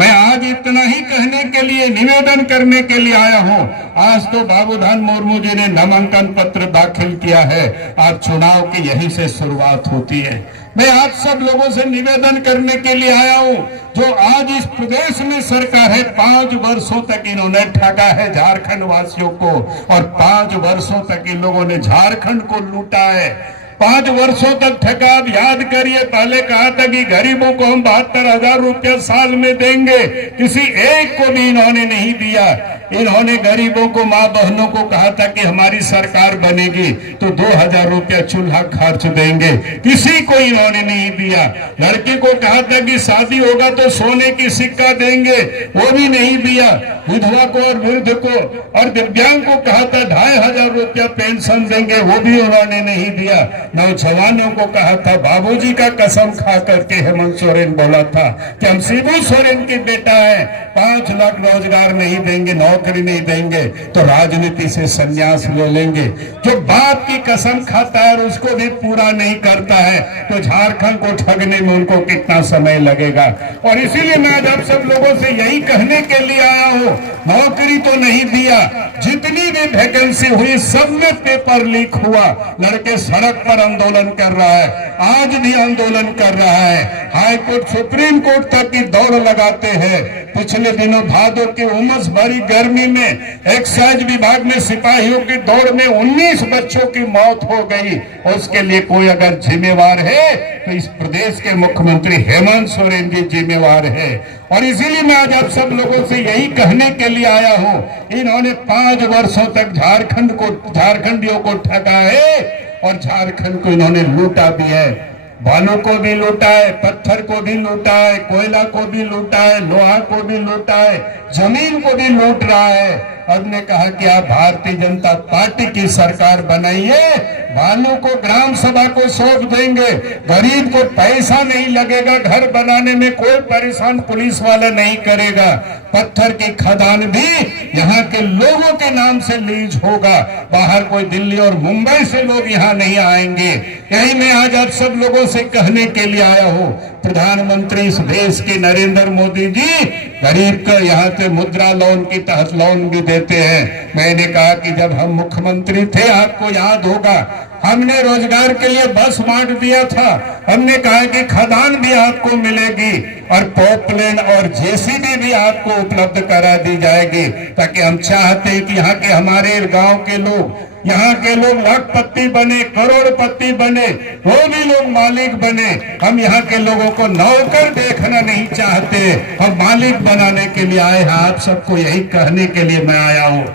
मैं आज इतना ही कहने के लिए, निवेदन करने के लिए आया हूं। आज तो बाबूधान मुर्मू जी ने नामांकन पत्र दाखिल किया है। आज चुनाव की यहीं से शुरुआत होती है। मैं आप सब लोगों से निवेदन करने के लिए आया हूं, जो आज इस प्रदेश में सरकार है, 5 वर्षों तक इन्होंने ठगा है झारखंड वासियों को, और 5 वर्षों तक इन लोगों ने झारखंड को लूटा है। 5 वर्षों तक ठगा। आप याद करिए, पहले कहा था कि गरीबों को हम 72,000 रुपया साल में देंगे, किसी एक को भी इन्होंने नहीं दिया। इन्होंने गरीबों को, माँ बहनों को कहा था कि हमारी सरकार बनेगी तो 2,000 रुपया चूल्हा खर्च देंगे, किसी को इन्होंने नहीं दिया। लड़की को कहा था कि शादी होगा तो सोने की सिक्का देंगे, वो भी नहीं दिया। विधवा को और वृद्ध को और दिव्यांग को कहा था 2,500 रुपया पेंशन देंगे, वो भी उन्होंने नहीं दिया। नौजवानों को कहा था, बाबूजी का कसम खा करके हेमंत सोरेन बोला था कि हम शिबू सोरेन की बेटा है, 5 लाख रोजगार नहीं देंगे, नौकरी नहीं देंगे तो राजनीति से संन्यास ले लेंगे। जो बाप की कसम खाता है और उसको भी पूरा नहीं करता है, तो झारखंड को ठगने में उनको कितना समय लगेगा। और इसीलिए मैं आज आप सब लोगों से यही कहने के लिए आया हूं, नौकरी तो नहीं दिया, जितनी भी वैकेंसी हुई सब में पेपर लीक हुआ। लड़के सड़क पर आंदोलन कर रहा है, आज भी आंदोलन कर रहा है, हाई कोर्ट सुप्रीम कोर्ट तक की दौड़ लगाते हैं। पिछले दिनों भादों की उमस भरी गर्मी में एक्साइज विभाग में सिपाहियों की दौड़ में 19 बच्चों की मौत हो गई। उसके लिए कोई अगर जिम्मेवार है तो इस प्रदेश के मुख्यमंत्री हेमंत सोरेन जी जिम्मेवार है। और इसीलिए मैं आज आप सब लोगों से यही कहने के लिए आया हूं, इन्होंने 5 वर्षों तक झारखंडियों को ठगा है और झारखंड को इन्होंने लूटा भी है। बालू को भी लूटा है, पत्थर को भी लूटा है, कोयला को भी लूटा है, लोहा को भी लूटा है, जमीन को भी लूट रहा है। अब ने कहा कि आप भारतीय जनता पार्टी की सरकार बनाइए, बालू को ग्राम सभा को सौंप देंगे, गरीब को पैसा नहीं लगेगा, घर बनाने में कोई परेशान पुलिस वाला नहीं करेगा, पत्थर की खदान भी यहाँ के लोगों के नाम से लीज होगा, बाहर कोई दिल्ली और मुंबई से लोग यहाँ नहीं आएंगे। यही मैं आज आप सब लोगों से कहने के लिए आया हूँ। प्रधानमंत्री इस देश के नरेंद्र मोदी जी गरीब को यहाँ से मुद्रा लोन की तहत लोन भी देते हैं। मैंने कहा कि जब हम मुख्यमंत्री थे, आपको याद होगा, हमने रोजगार के लिए बस बांट दिया था। हमने कहा कि खदान भी आपको मिलेगी और पॉपलेन और जेसीबी भी आपको उपलब्ध करा दी जाएगी, ताकि हम चाहते हैं कि यहाँ के हमारे गांव के लोग, यहाँ के लोग लाखपति बने, करोड़पति बने, वो भी लोग मालिक बने। हम यहाँ के लोगों को नौकर देखना नहीं चाहते, हम मालिक बनाने के लिए आए हैं। आप सबको यही कहने के लिए मैं आया हूँ।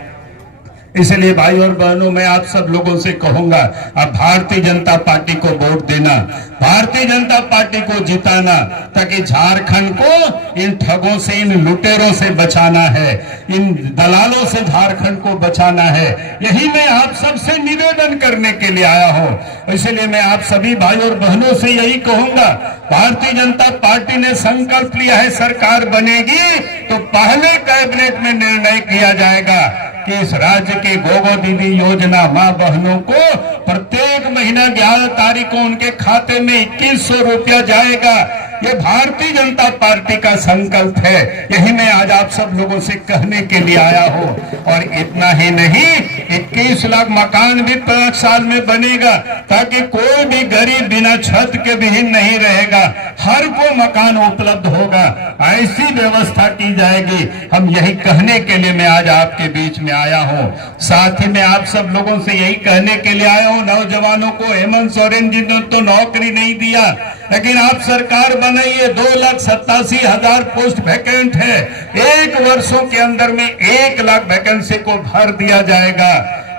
इसलिए भाई और बहनों, मैं आप सब लोगों से कहूंगा, आप भारतीय जनता पार्टी को वोट देना, भारतीय जनता पार्टी को जिताना, ताकि झारखंड को इन ठगों से, इन लुटेरों से बचाना है, इन दलालों से झारखंड को बचाना है। यही मैं आप सबसे निवेदन करने के लिए आया हूं। इसलिए मैं आप सभी भाई और बहनों से यही कहूंगा, भारतीय जनता पार्टी ने संकल्प लिया है सरकार बनेगी तो पहले कैबिनेट में निर्णय किया जाएगा कि इस राज्य के गोगो दीदी योजना मां बहनों को प्रत्येक महीना 11 तारीख को उनके खाते में 2100 रुपया जाएगा। ये भारतीय जनता पार्टी का संकल्प है। यही मैं आज आप सब लोगों से कहने के लिए आया हूं। और इतना ही नहीं, 21 लाख मकान भी 5 साल में बनेगा, ताकि कोई भी गरीब बिना छत के विहीन नहीं रहेगा, हर को मकान उपलब्ध होगा, ऐसी व्यवस्था की जाएगी। हम यही कहने के लिए मैं आज आपके बीच में आया हूं। साथ ही मैं आप सब लोगों से यही कहने के लिए आया हूं, नौजवानों को हेमंत सोरेन जी ने तो नौकरी नहीं दिया, लेकिन आप सरकार बनाइए। 2,87,000 पोस्ट वैकेंट है, 1 वर्षों के अंदर में 1 लाख वैकेंसी को भर दिया जाएगा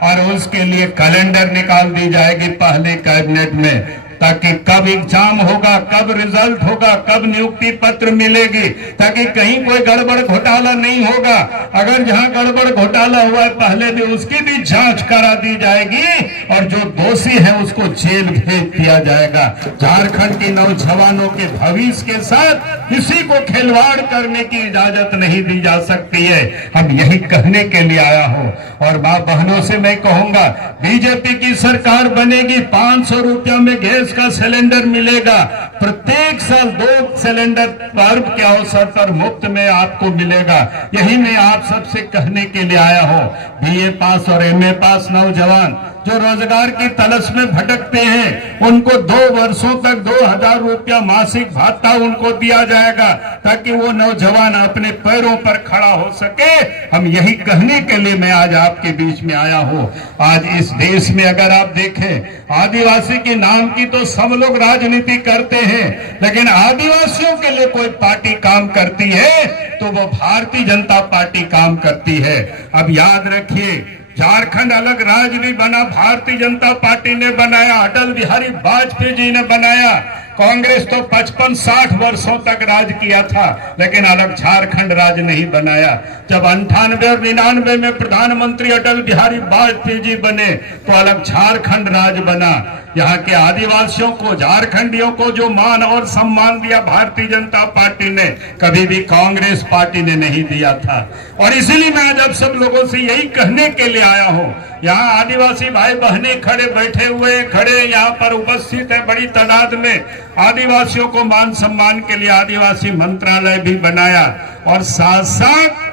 और उसके लिए कैलेंडर निकाल दी जाएगी पहले कैबिनेट में, ताकि कब एग्जाम होगा, कब रिजल्ट होगा, कब नियुक्ति पत्र मिलेगी, ताकि कहीं कोई गड़बड़ घोटाला नहीं होगा। अगर जहां गड़बड़ घोटाला हुआ है पहले भी उसकी भी जांच करा दी जाएगी और जो दोषी है उसको जेल भेज दिया जाएगा। झारखंड के नौजवानों के भविष्य के साथ किसी को खिलवाड़ करने की इजाजत नहीं दी जा सकती है। हम यही कहने के लिए आया हूं। और मां बहनों से मैं कहूंगा, बीजेपी की सरकार बनेगी, 500 रुपया में गैस का सिलेंडर मिलेगा, प्रत्येक साल 2 सिलेंडर पर्व के अवसर पर मुफ्त में आपको मिलेगा। यही मैं आप सबसे कहने के लिए आया हूं। बीए पास और एमए पास नौजवान जो रोजगार की तलाश में भटकते हैं, उनको 2 वर्षों तक 2000 रुपया मासिक भत्ता उनको दिया जाएगा, ताकि वो नौजवान अपने पैरों पर खड़ा हो सके। हम यही कहने के लिए मैं आज आपके बीच में आया हूं। आज इस देश में अगर आप देखें, आदिवासी के नाम की तो सब लोग राजनीति करते हैं, लेकिन आदिवासियों के लिए कोई पार्टी काम करती है तो वो भारतीय जनता पार्टी काम करती है। अब याद रखिए, झारखंड अलग राज्य भी बना, भारतीय जनता पार्टी ने बनाया, अटल बिहारी वाजपेयी जी ने बनाया। कांग्रेस तो 55-60 वर्षों तक राज किया था, लेकिन अलग झारखंड राज्य नहीं बनाया। जब 98 और 99 में प्रधानमंत्री अटल बिहारी वाजपेयी जी बने तो अलग झारखंड राज्य बना। यहाँ के आदिवासियों को, झारखंडियों को जो मान और सम्मान दिया भारतीय जनता पार्टी ने, कभी भी कांग्रेस पार्टी ने नहीं दिया था। और इसीलिए मैं आज आप सब लोगों से यही कहने के लिए आया हूँ। यहाँ आदिवासी भाई बहने खड़े बैठे हुए खड़े यहाँ पर उपस्थित है बड़ी तादाद में। आदिवासियों को मान सम्मान के लिए आदिवासी मंत्रालय भी बनाया, और साथ साथ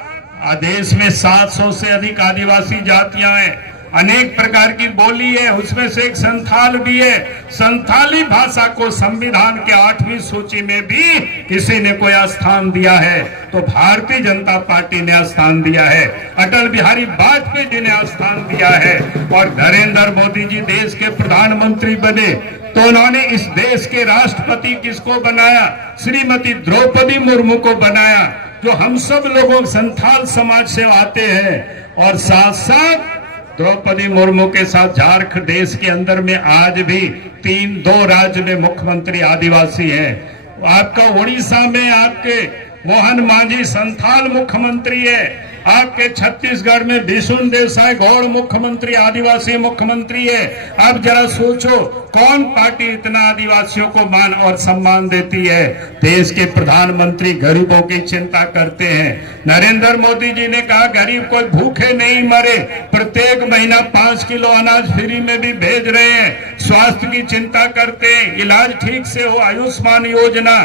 देश में 700 से अधिक आदिवासी जातियां हैं, अनेक प्रकार की बोली है, उसमें से एक संथाल भी है। संथाली भाषा को संविधान के 8वीं सूची में भी किसी ने कोई स्थान दिया है तो भारतीय जनता पार्टी ने स्थान दिया है, अटल बिहारी वाजपेयी जी ने स्थान दिया है। और नरेंद्र मोदी जी देश के प्रधानमंत्री बने तो उन्होंने इस देश के राष्ट्रपति किसको बनाया? श्रीमती द्रौपदी मुर्मू को बनाया, जो हम सब लोगों संथाल समाज से आते हैं। और साथ साथ द्रौपदी मुर्मू के साथ झारखंड देश के अंदर में आज भी 2 राज्य में मुख्यमंत्री आदिवासी हैं। आपका उड़ीसा में आपके मोहन मांझी संथाल मुख्यमंत्री है, आपके छत्तीसगढ़ में विष्णु देसाई गौड़ मुख्यमंत्री आदिवासी मुख्यमंत्री है। अब जरा सोचो, कौन पार्टी इतना आदिवासियों को मान और सम्मान देती है? देश के प्रधानमंत्री गरीबों की चिंता करते हैं। नरेंद्र मोदी जी ने कहा गरीब कोई भूखे नहीं मरे, प्रत्येक महीना 5 किलो अनाज फ्री में भी भेज रहे हैं। स्वास्थ्य की चिंता करते हैं, इलाज ठीक से हो, आयुष्मान योजना,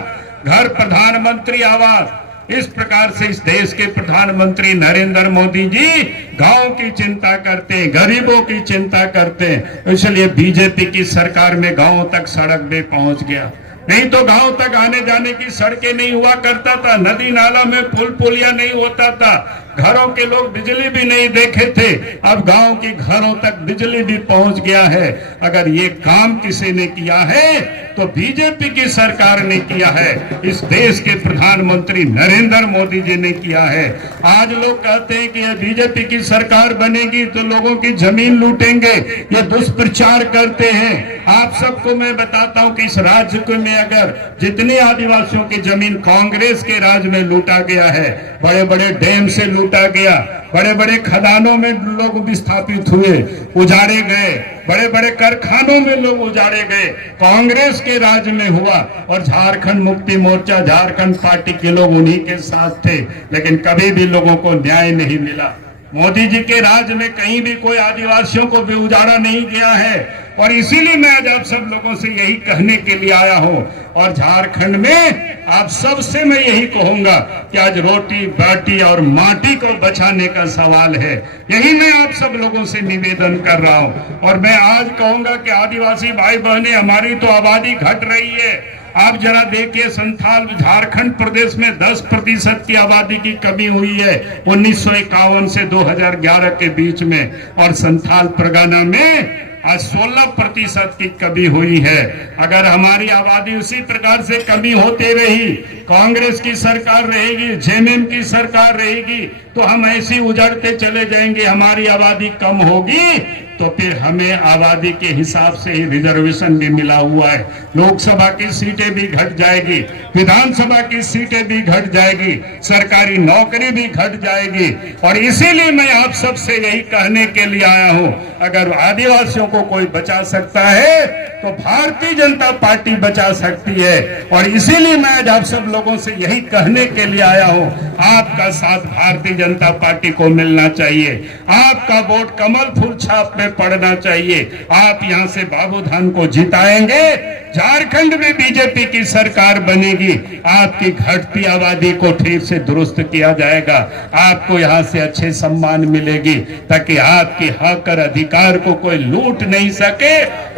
घर प्रधानमंत्री आवास। इस प्रकार से इस देश के प्रधानमंत्री नरेंद्र मोदी जी गांव की चिंता करते हैं, गरीबों की चिंता करते हैं। इसलिए बीजेपी की सरकार में गांव तक सड़क भी पहुंच गया। नहीं तो गांव तक आने जाने की सड़कें नहीं हुआ करता था, नदी नाला में पुल पुलिया नहीं होता था, घरों के लोग बिजली भी नहीं देखे थे। अब गांव की घरों तक बिजली भी पहुंच गया है। अगर ये काम किसी ने किया है तो बीजेपी की सरकार ने किया है, इस देश के प्रधानमंत्री नरेंद्र मोदी जी ने किया है। आज लोग कहते हैं कि ये बीजेपी की सरकार बनेगी तो लोगों की जमीन लूटेंगे, ये दुष्प्रचार करते हैं। आप सबको मैं बताता हूं कि इस राज्य में अगर जितनी आदिवासियों की जमीन कांग्रेस के राज में लूटा गया है, बड़े बड़े डैम से लूटा गया, बड़े बड़े खदानों में लोग विस्थापित हुए, उजाड़े गए, बड़े बड़े कारखानों में लोग उजाड़े गए, कांग्रेस के राज में हुआ। और झारखंड मुक्ति मोर्चा, झारखंड पार्टी के लोग उन्हीं के साथ थे, लेकिन कभी भी लोगों को न्याय नहीं मिला। मोदी जी के राज में कहीं भी कोई आदिवासियों को भी उजाड़ा नहीं गया है। और इसीलिए मैं आज आप सब लोगों से यही कहने के लिए आया हूं। और झारखंड में आप सबसे मैं यही कहूंगा कि आज रोटी बाटी और माटी को बचाने का सवाल है। यही मैं आप सब लोगों से निवेदन कर रहा हूं। और मैं आज कहूंगा कि आदिवासी भाई बहनें, हमारी तो आबादी घट रही है। आप जरा देखिए, संथाल झारखंड प्रदेश में 10% की आबादी की कमी हुई है 1951 से 2011 के बीच में। और संथाल परगना में आज 16% की कमी हुई है। अगर हमारी आबादी उसी प्रकार से कमी होती रही, कांग्रेस की सरकार रहेगी, जेएमएम की सरकार रहेगी, तो हम ऐसे उजड़ते चले जाएंगे। हमारी आबादी कम होगी तो फिर हमें आबादी के हिसाब से ही रिजर्वेशन भी मिला हुआ है, लोकसभा की सीटें भी घट जाएगी, विधानसभा की सीटें भी घट जाएगी, सरकारी नौकरी भी घट जाएगी। और इसीलिए मैं आप सबसे यही कहने के लिए आया हूं, अगर आदिवासियों को कोई बचा सकता है तो भारतीय जनता पार्टी बचा सकती है। और इसीलिए मैं आज आप सब लोगों से यही कहने के लिए आया हूं, आपका साथ भारतीय जनता पार्टी को मिलना चाहिए, आपका वोट कमल फूल छाप में पड़ना चाहिए। आप यहां से बाबूधान को जिताएंगे, झारखंड में बीजेपी की सरकार बनेगी, आपकी घटती आबादी को ठीक से दुरुस्त किया जाएगा, आपको यहां से अच्छे सम्मान मिलेगी, ताकि आपकी हक और अधिकार को कोई लूट नहीं सके,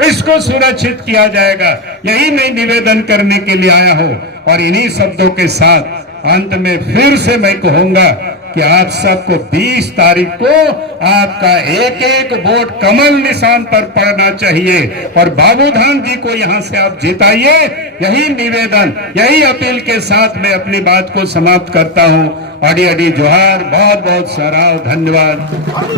इसको सुरक्षित किया जाएगा। यही मैं निवेदन करने के लिए आया हूं। और इन्हीं शब्दों के साथ अंत में फिर से मैं कहूंगा कि आप सबको 20 तारीख को आपका एक एक वोट कमल निशान पर पड़ना चाहिए और बाबूधान जी को यहां से आप जिताइए। यही निवेदन, यही अपील के साथ मैं अपनी बात को समाप्त करता हूं। अड़ी अड़ी जोहार, बहुत बहुत सराव, धन्यवाद।